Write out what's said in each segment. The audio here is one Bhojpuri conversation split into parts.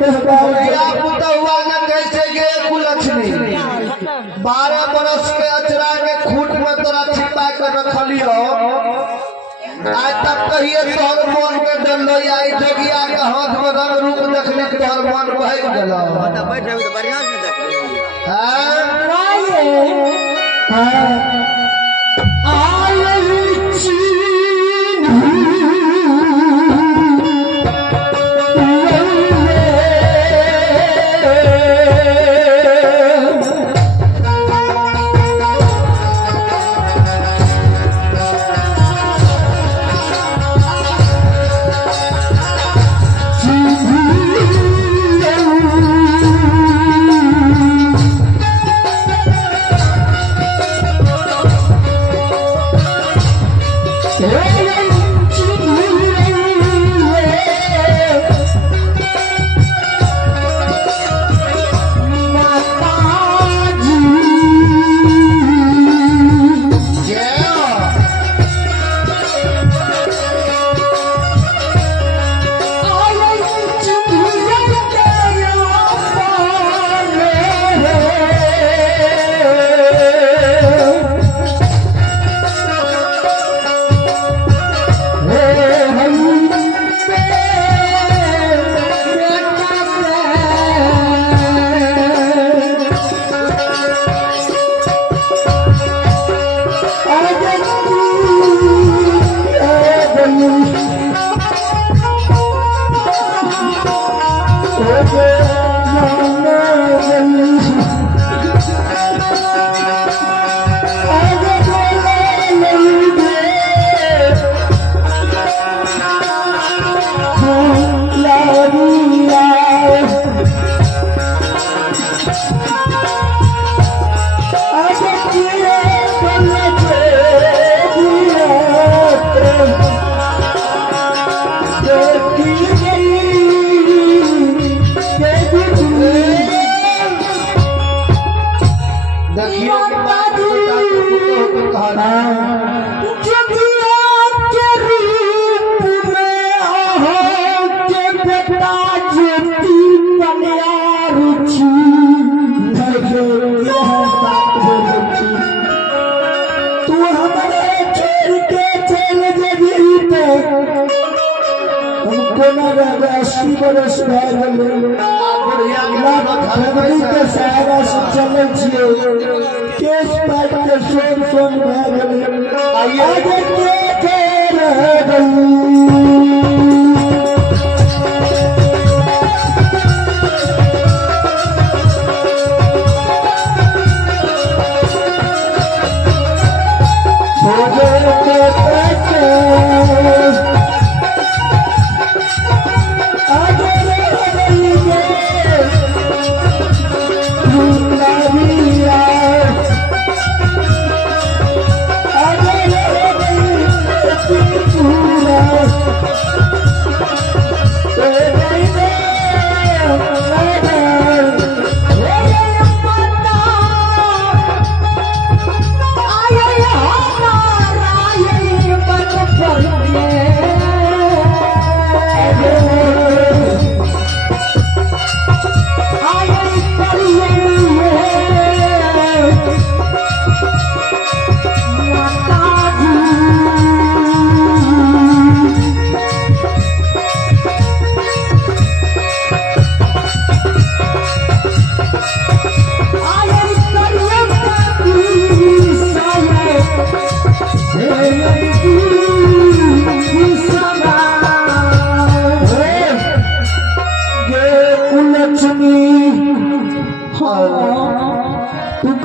पुतहुआ न कैसे गए कुलक्ष्मी 12 बरस के अचरा के खूट में तोरा छिपा कर रखलियो आज तक कहिए तोहर मन के डंडो आई जगिया के हाथ में रंग रूप देखने के तोहर मन बह गेलो बढ़िया से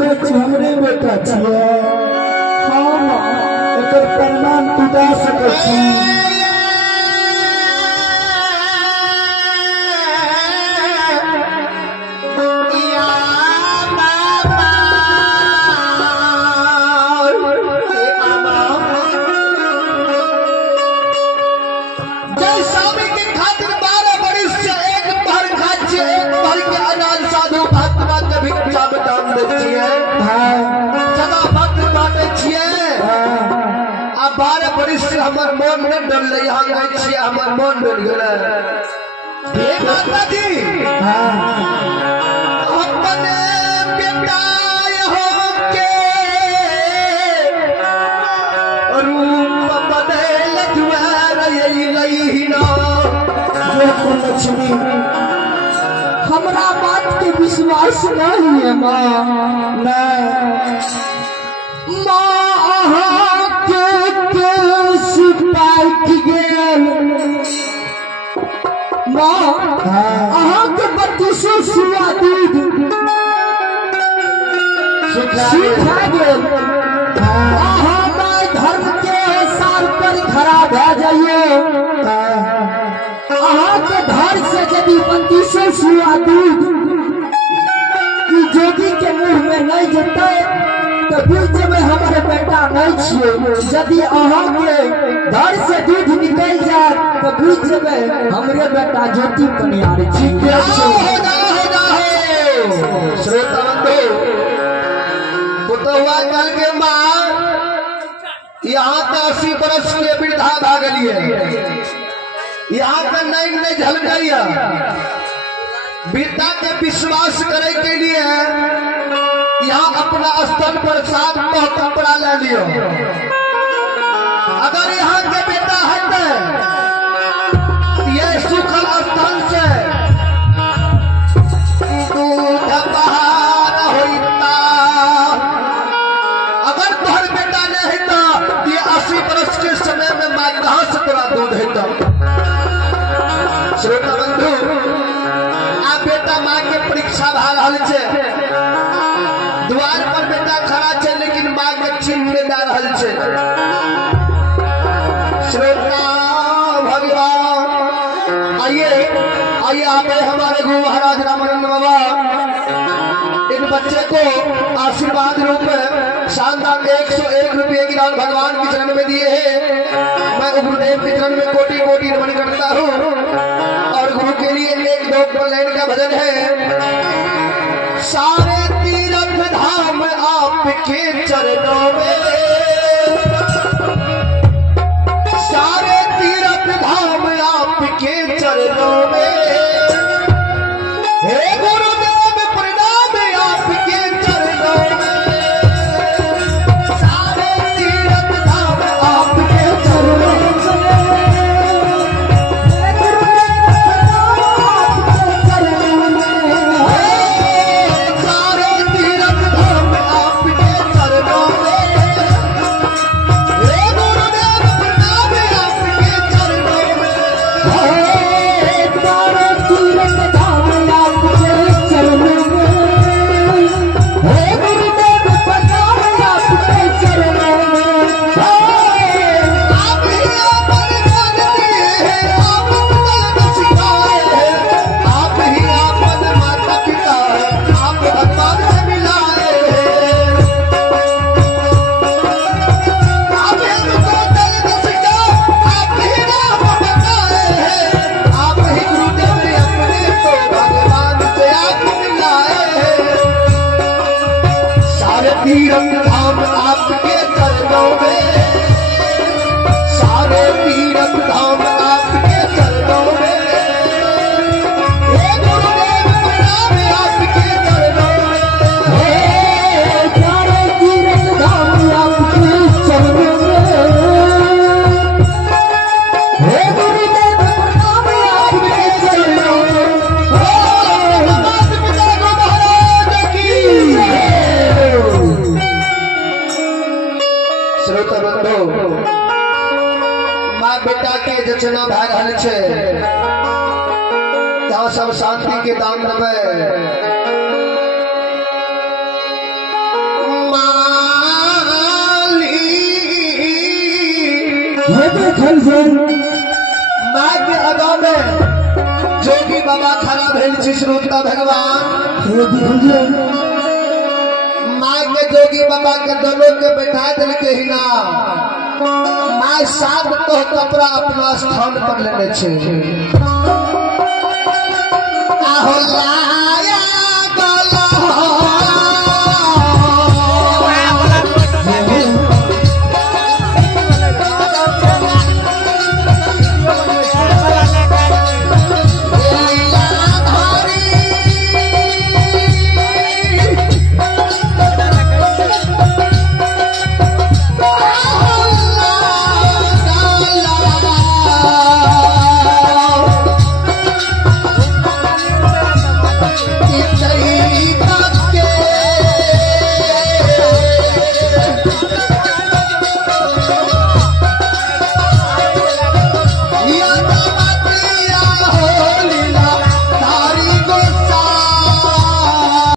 देख हमरे बेटा छिए हम एकर प्रणाम टूटा सकै छी हमर मन न डरले हमर मन डर गेल माता जी अपने बेटा होके रूप बदल लक्ष्मी हमरा बात के विश्वास नहीं है माँ। माँ के सिपाही गेल माँ अहाँ के 3200 सुआ दूध सुखा गेल। अहाँ माय धर्म के सार पर खड़ा भए जाइए। अहाँ के घर से यदि 3200 सुआ दूध जोगी के मुंह में नहीं जेते तो बीच में हमारे बेटा नहीं छिए। यदि अहाँ के घर से दूध निकल जाए तो बीच में हमरे बेटा ज्योति कनियार श्रोता बंधु पुतहुआ कल के माँ यहाँ का 80 बरस के वृद्धा भागलिए यहाँ का नहीं झल जाइए। बीता के विश्वास करे के लिए यहाँ अपना स्थल पर साफ कपड़ा ले लियो। अगर यहाँ के बेटा है तो ये सुखल स्थान से दूध बहार होता। अगर तोहर बेटा नहीं है तो ये 80 बरस के समय में माँ कहाँ से तोरा दूध है। श्रोता बंधु बेटा माँ के परीक्षा भा रहा है। द्वार पर बेटा खड़ा है लेकिन माँ के चिन्ह में जा रहा है। श्रोता भगवान आइए आप हमारे गुरु महाराज रामानंद बाबा इन बच्चे को आशीर्वाद रूप में शानदार 101 रुपये की दान भगवान के चरण में दिए हैं। मैं गुरुदेव के चरण में कोटि कोटि नमन करता हूँ। और गुरु के लिए एक दो लाइन का भजन है। सारे तीर्थ धाम आपके चरणों में, सारे तीर्थ धाम आपके चरणों में। हे गुरुदेव प्रणाम आपके चरणों में। सारे तीर्थ धाम आपके चरणों में। तीर्थ धाम आपके चरणों में, सारे तीर्थ धाम आपके चरणों में। हे गुरुदेव प्रणाम आपके चरणों में। सारे तीर्थ धाम आपके चरणों में। हे गुरुदेव प्रणाम आपके चरणों में। श्रोता बंधु माँ बेटा के जचना भा रहा है। यहाँ सब शांति के दान में माँ के आगा में जोगी बाबा खड़ा भेल छी। श्रोता भगवान माँ के जोगी बाबा के दोनों के बैठा दिल के ही ना माँ साथ तो कपड़ा अपना स्थान पर लेने छे।